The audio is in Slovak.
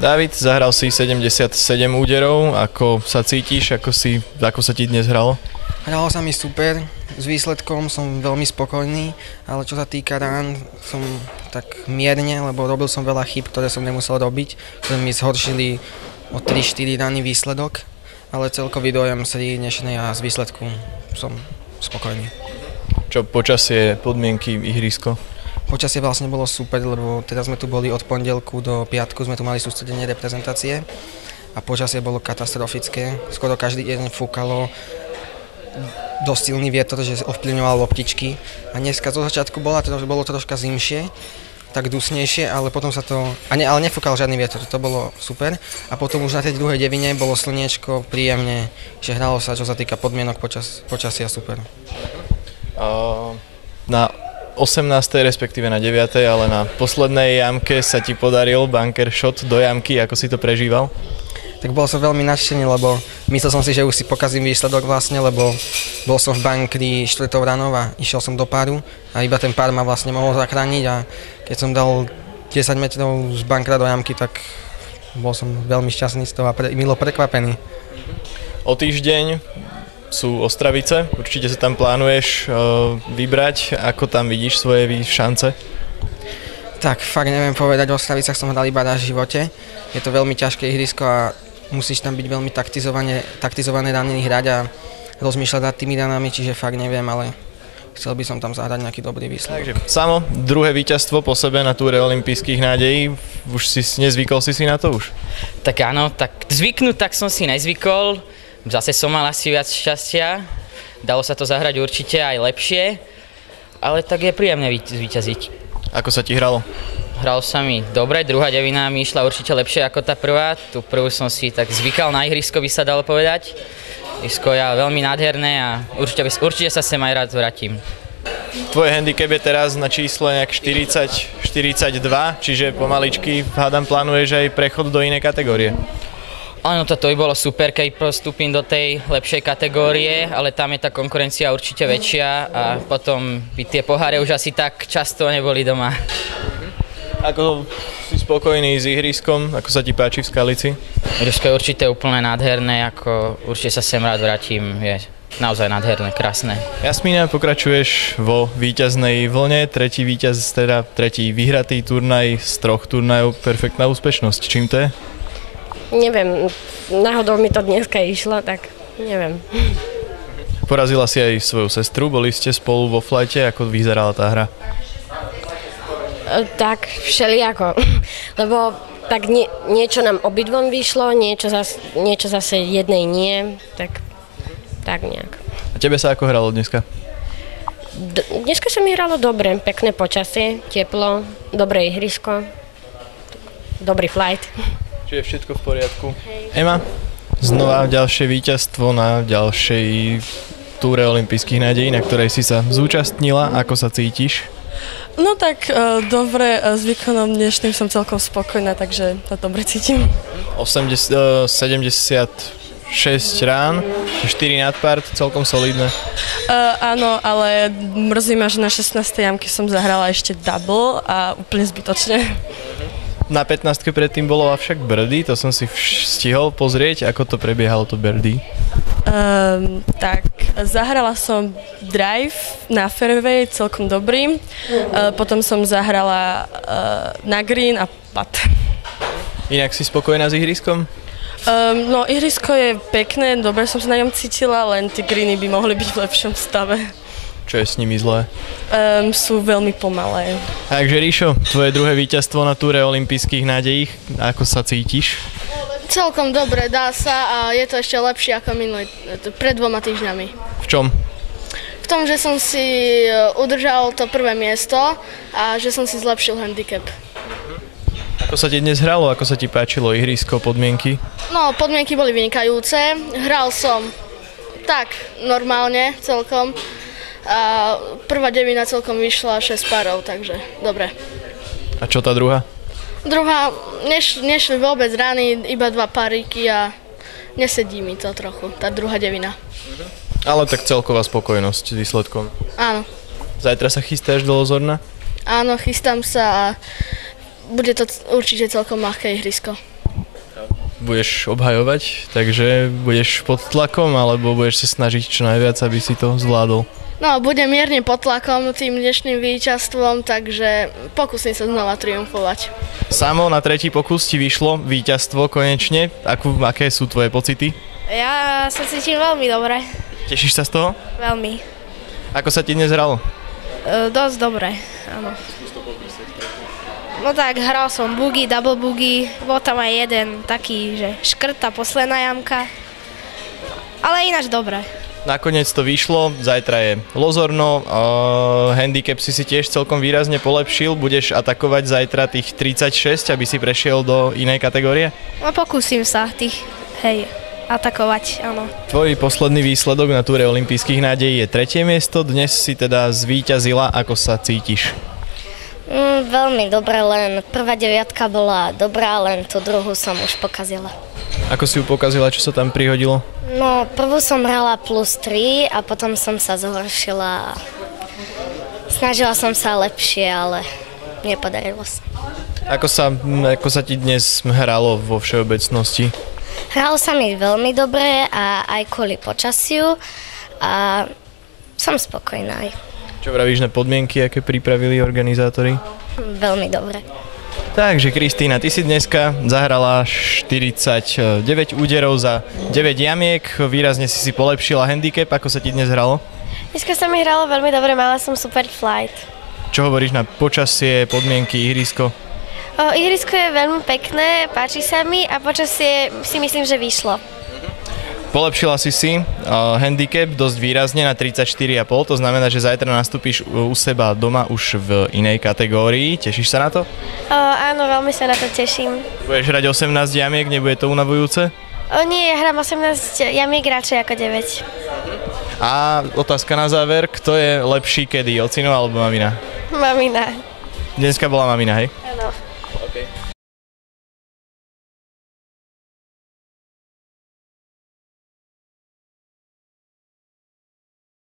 Dávid, zahral si 77 úderov, ako sa cítiš, ako sa ti dnes hralo? Hralo sa mi super, s výsledkom som veľmi spokojný, ale čo sa týka rán, som tak mierne, lebo robil som veľa chyb, ktoré som nemusel robiť, ktoré mi zhoršili o 3-4 rany výsledok, ale celkový dojem série dnešnej a z výsledku som spokojný. Čo počasie, podmienky, ihrisko? Počasie vlastne bolo super, lebo teraz sme tu boli od pondelku do piatku, sme tu mali sústredenie reprezentácie a počasie bolo katastrofické. Skoro každý deň fúkalo dosť silný vietor, že ovplyvňoval loptičky. A dneska zo začiatku bolo troška zimšie, tak dusnejšie, ale potom sa to... ale nefúkal žiadny vietor, to bolo super. A potom už na tej druhej devine bolo slniečko, príjemne, že hralo sa, čo sa týka podmienok počasia super. Na 18. respektíve na 9. ale na poslednej jamke sa ti podaril bunker shot do jamky, ako si to prežíval? Tak bol som veľmi nadšený, lebo myslel som si, že už si pokazím výsledok vlastne, lebo bol som v bunkri 4. ranou a išiel som do páru a iba ten pár ma vlastne mohol zachrániť a keď som dal 10 metrov z bunkra do jamky, tak bol som veľmi šťastný z toho a milo prekvapený. O týždeň sú Ostravice, určite sa tam plánuješ vybrať, ako tam vidíš svoje šance? Tak fakt neviem povedať, v Ostravicách som hral iba raz v živote, je to veľmi ťažké ihrisko a musíš tam byť veľmi taktizované raniny hrať a rozmýšľať nad tými ranami, čiže fakt neviem, ale chcel by som tam zahrať nejaký dobrý výsledok. Takže Samo, druhé víťazstvo po sebe na túre olympijských nádejí, už nezvykol si na to už? Tak áno, tak zvyknúť tak som si nezvykol, zase som mal asi viac šťastia, dalo sa to zahrať určite aj lepšie, ale tak je príjemné zvíťaziť. Ako sa ti hralo? Hralo sa mi dobre, druhá devina mi išla určite lepšie ako tá prvá. Tú prvú som si tak zvykal na ihrisko, by sa dalo povedať. Ihrisko je veľmi nádherné a určite sa sem aj rád vrátim. Tvoj handicap je teraz na čísle nejak 40-42, čiže pomaličky hádam plánuješ aj prechod do inej kategórie. Áno, toto by bolo super, keď postúpim do tej lepšej kategórie, ale tam je tá konkurencia určite väčšia a potom by tie poháre už asi tak často neboli doma. Ako si spokojný s ihriskom? Ako sa ti páči v Skalici? Ihrisko je určite úplne nádherné, určite sa sem rád vrátim, je naozaj nádherné, krásne. Jasmína, pokračuješ vo víťaznej vlne, tretí vyhratý turnaj z 3 turnajov, perfektná úspešnosť. Čím to je? Neviem, náhodou mi to dneska išlo, tak neviem. Porazila si aj svoju sestru, boli ste spolu vo flajte, ako vyzerala tá hra? Tak všelijako, lebo tak niečo nám obidvom vyšlo, niečo zase jednej nie, tak nejak. A tebe sa ako hralo dneska? Dneska sa mi hralo dobre, pekné počasie, teplo, dobré ihrisko, dobrý flight. Čiže všetko v poriadku. Ema, znova ďalšie víťazstvo na ďalšej túre olympijských nádejí, na ktorej si sa zúčastnila. Ako sa cítiš? No tak dobre, s výkonom dnešným som celkom spokojná, takže to dobre cítim. 76 rán, 4 nadpart, celkom solidné. Áno, ale mrzí ma, že na 16. jamke som zahrala ešte double a úplne zbytočne. Na 15. predtým bolo avšak birdie, to som si stihol pozrieť, ako to prebiehalo to birdie. Tak, zahrala som drive na fairway, celkom dobrý. Potom som zahrala na green a putt. Inak si spokojná s ihriskom? No, ihrisko je pekné, dobre som sa na ňom cítila, len tie greeny by mohli byť v lepšom stave. Čo je s nimi zlé? Sú veľmi pomalé. Takže Ríšo, tvoje druhé víťazstvo na túre olympijských nádejí, ako sa cítiš? Celkom dobre, dá sa a je to ešte lepšie ako pred 2 týždňami. V čom? V tom, že som si udržal to prvé miesto a že som si zlepšil handicap. Ako sa ti dnes hralo? Ako sa ti páčilo ihrisko, podmienky? No, podmienky boli vynikajúce. Hral som tak normálne celkom. A prvá devina celkom vyšla 6 párov, takže dobre. A čo tá druhá? Druhá, nešli vôbec rany, iba 2 páriky a nesedí mi to trochu, tá druhá devina. Ale tak celková spokojnosť s výsledkom. Áno. Zajtra sa chystáš do Lozorna? Áno, chystám sa a bude to určite celkom ľahké ihrisko. budeš obhajovať, takže budeš pod tlakom, alebo budeš sa snažiť čo najviac, aby si to zvládol? No, budem mierne pod tlakom tým dnešným víťazstvom, takže pokúsim sa znova triumfovať. Samo na tretí pokus ti vyšlo víťazstvo konečne. Aké sú tvoje pocity? Ja sa cítim veľmi dobre. Tešíš sa z toho? Veľmi. Ako sa ti dnes hralo? Dosť dobre, áno. No tak, hral som boogie, double boogie, bol tam aj jeden taký, že škrt, tá posledná jamka. Ale ináč dobre. Nakoniec to vyšlo, zajtra je Lozorno, handicap si tiež celkom výrazne polepšil, budeš atakovať zajtra tých 36, aby si prešiel do inej kategórie? No pokúsim sa atakovať, áno. Tvoj posledný výsledok na túre olympijských nádejí je 3. miesto, dnes si teda zvíťazila, ako sa cítiš? Veľmi dobre, len prvá 9 bola dobrá, len tú druhú som už pokazila. Ako si ju pokazila, čo sa tam prihodilo? No, prvú som hrala +3 a potom som sa zhoršila. Snažila som sa lepšie, ale nepodarilo sa. Ako sa ti dnes hralo vo všeobecnosti? Hralo sa mi veľmi dobre a aj kvôli počasiu a som spokojná aj. Čo vravíš na podmienky, aké pripravili organizátori? Veľmi dobre. Takže Kristína, ty si dneska zahrala 49 úderov za 9 jamiek, výrazne si polepšila handicap, ako sa ti dnes hralo? Dneska sa mi hralo veľmi dobre, mala som super flight. Čo hovoríš na počasie, podmienky, ihrisko? Ihrisko je veľmi pekné, páči sa mi a počasie si myslím, že vyšlo. Polepšila si handicap dosť výrazne na 34,5, to znamená, že zajtra nastúpiš u seba doma už v inej kategórii. Tešíš sa na to? Áno, veľmi sa na to teším. Budeš hrať 18 jamiek, nebude to unavujúce? Nie, ja hrám 18 jamiek radšej ako 9. A otázka na záver, kto je lepší kedy, ocino alebo mamina? Mamina. Dneska bola mamina, hej?